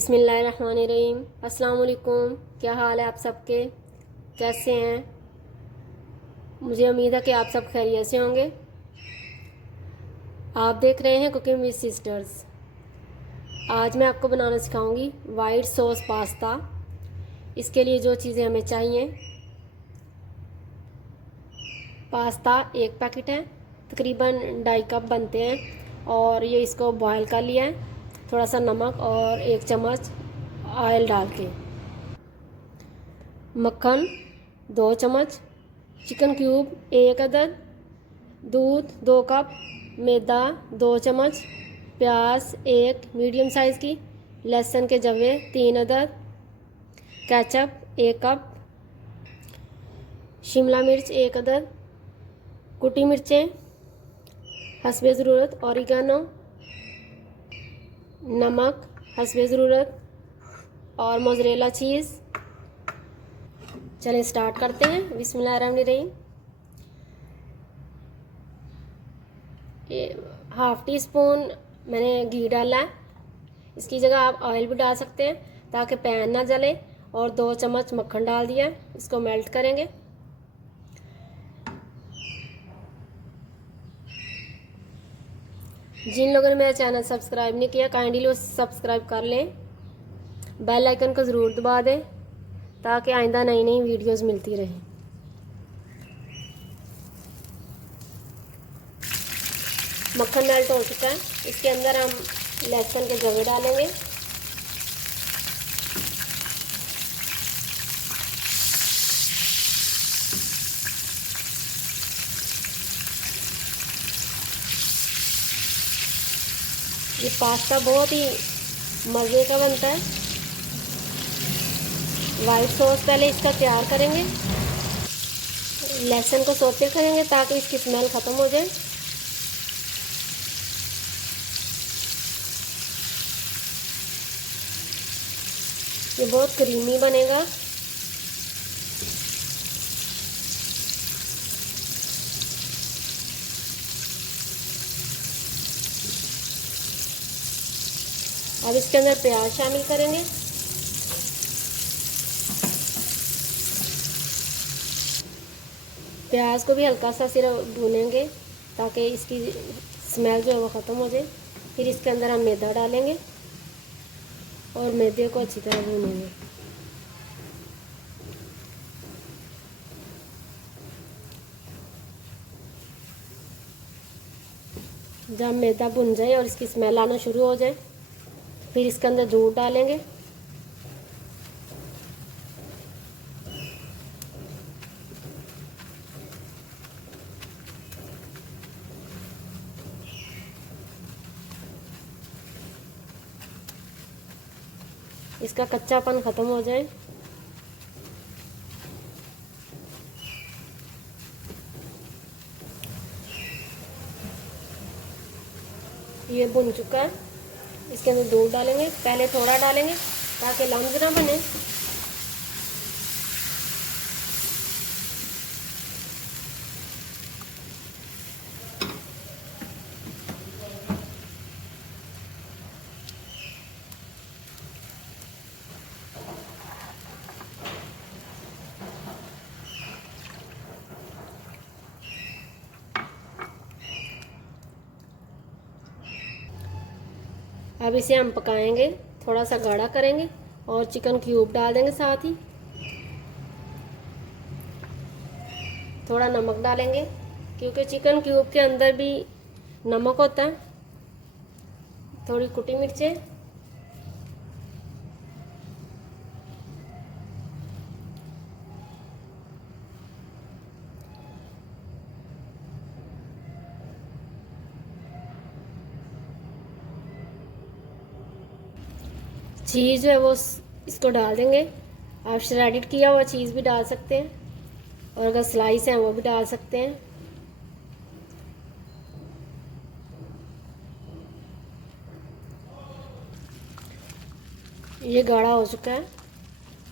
बिस्मिल्लाहिर्रहमानिर्रहीम। अस्सलाम वालेकुम। क्या हाल है आप सबके, कैसे हैं? मुझे उम्मीद है कि आप सब खैरियत से होंगे। आप देख रहे हैं कुकिंग विद सिस्टर्स। आज मैं आपको बनाना सिखाऊंगी वाइट सॉस पास्ता। इसके लिए जो चीज़ें हमें चाहिए, पास्ता 1 पैकेट है, तकरीबन 2.5 कप बनते हैं और ये इसको बॉयल कर लिया है, थोड़ा सा नमक और 1 चम्मच ऑयल डाल के। मक्खन 2 चम्मच, चिकन क्यूब 1 अदद, दूध 2 कप, मैदा 2 चम्मच, प्याज 1 मीडियम साइज़ की, लहसुन के जवे 3 अदद, केचप 1 कप, शिमला मिर्च 1 अदद, कुटी मिर्चें हस्बे ज़रूरत, ऑरिगेनो, नमक हस्बे ज़रूरत और मोज़रेला चीज़। चलें स्टार्ट करते हैं। बिस्मिल्लाहिर्रहमानिर्रहीम। ये 1/2 टी स्पून मैंने घी डाला है। इसकी जगह आप ऑयल भी डाल सकते हैं ताकि पैन ना जले। और 2 चम्मच मक्खन डाल दिया है, इसको मेल्ट करेंगे। जिन लोगों ने मेरा चैनल सब्सक्राइब नहीं किया, काइंडली वो सब्सक्राइब कर लें, बेल आइकन को ज़रूर दबा दें ताकि आइंदा नई नई वीडियोस मिलती रहें। मक्खन मेल्ट हो चुका है, इसके अंदर हम लहसुन के जवे डालेंगे। ये पास्ता बहुत ही मज़े का बनता है। वाइट सॉस पहले इसका तैयार करेंगे, लहसुन को सौते करेंगे ताकि इसकी स्मेल ख़त्म हो जाए। ये बहुत क्रीमी बनेगा। अब इसके अंदर प्याज शामिल करेंगे। प्याज को भी हल्का सा सिर्फ भूनेंगे ताकि इसकी स्मेल जो है वो ख़त्म हो जाए। फिर इसके अंदर हम मैदा डालेंगे और मैदे को अच्छी तरह भूनेंगे। जब मैदा भुन जाए और इसकी स्मेल आना शुरू हो जाए, फिर इसके अंदर दूध डालेंगे। इसका कच्चापन ख़त्म हो जाए। ये भुन चुका है, इसके अंदर दूध डालेंगे। पहले थोड़ा डालेंगे ताकि लम्स ना बने। अब इसे हम पकाएंगे, थोड़ा सा गाढ़ा करेंगे और चिकन क्यूब डाल देंगे। साथ ही थोड़ा नमक डालेंगे क्योंकि चिकन क्यूब के अंदर भी नमक होता है। थोड़ी कुटी मिर्चें, चीज़ जो है वो इसको डाल देंगे। आप श्रेडिड किया हुआ चीज़ भी डाल सकते हैं और अगर स्लाइस हैं वो भी डाल सकते हैं। ये गाढ़ा हो चुका है,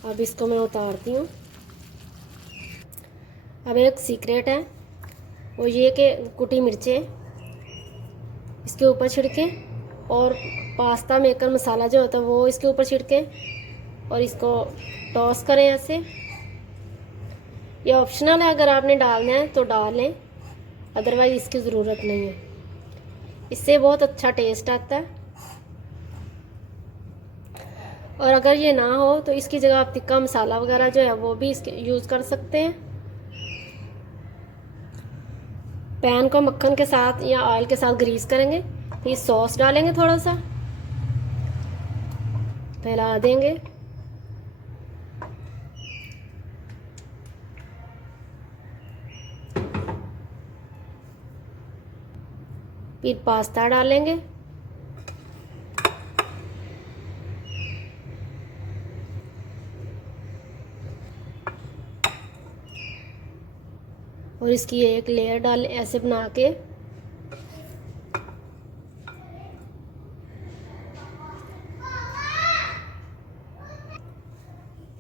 अब इसको मैं उतारती हूँ। अब एक सीक्रेट है, वो ये कि कुटी मिर्चें इसके ऊपर छिड़कें और पास्ता मेकर मसाला जो होता है वो इसके ऊपर छिड़कें और इसको टॉस करें ऐसे। ये ऑप्शनल है, अगर आपने डालना है तो डाल लें, अदरवाइज़ इसकी ज़रूरत नहीं है। इससे बहुत अच्छा टेस्ट आता है। और अगर ये ना हो तो इसकी जगह आप तिक्का मसाला वगैरह जो है वो भी इसके यूज़ कर सकते हैं। पैन को मक्खन के साथ या ऑयल के साथ ग्रीस करेंगे, फिर सॉस डालेंगे, थोड़ा सा फैला देंगे। फिर पास्ता डालेंगे और इसकी एक लेयर डाल ऐसे बना के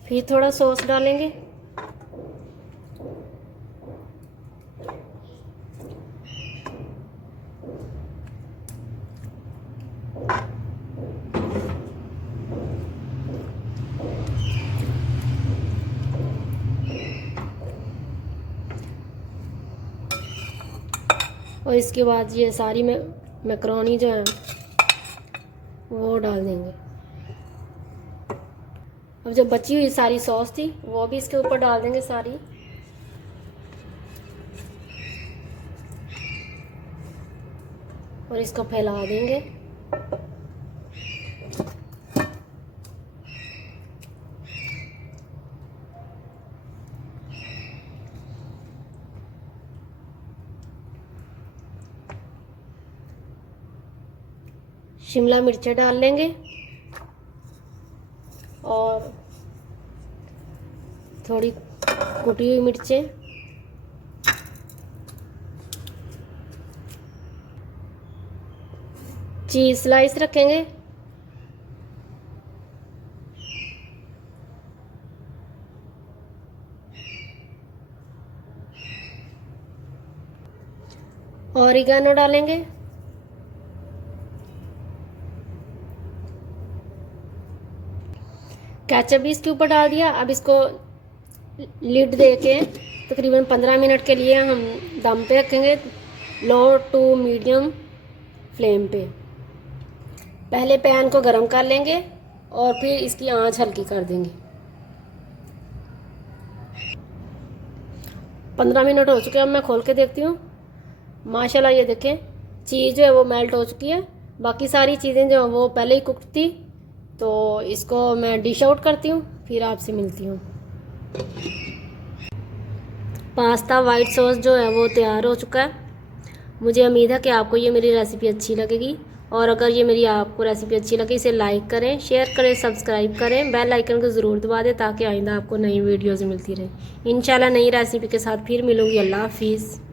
फिर थोड़ा सॉस डालेंगे। और इसके बाद ये सारी मैकरोनी जो है वो डाल देंगे। अब जो बची हुई सारी सॉस थी वो भी इसके ऊपर डाल देंगे सारी। और इसको फैला देंगे। शिमला मिर्चें डाल लेंगे और थोड़ी कुटी हुई मिर्चें, चीज़ स्लाइस रखेंगे, ऑरिगेनो डालेंगे, केचप भी इसके ऊपर डाल दिया। अब इसको लिड दे के तकरीबन 15 मिनट के लिए हम दम पे रखेंगे, लो टू मीडियम फ्लेम पे। पहले पैन को गरम कर लेंगे और फिर इसकी आंच हल्की कर देंगे। 15 मिनट हो चुके हैं, अब मैं खोल के देखती हूँ। माशाल्लाह ये देखें, चीज़ जो है वो मेल्ट हो चुकी है। बाकी सारी चीज़ें जो हैं वो पहले ही कुक थी। तो इसको मैं डिश आउट करती हूँ, फिर आपसे मिलती हूँ। पास्ता वाइट सॉस जो है वो तैयार हो चुका है। मुझे उम्मीद है कि आपको ये मेरी रेसिपी अच्छी लगेगी। और अगर ये मेरी आपको रेसिपी अच्छी लगे, इसे लाइक करें, शेयर करें, सब्सक्राइब करें, बेल आइकन को ज़रूर दबा दें ताकि आइंदा आपको नई वीडियोज़ मिलती रहे। इंशाल्लाह नई रेसिपी के साथ फिर मिलूँगी। अल्लाह हाफिज़।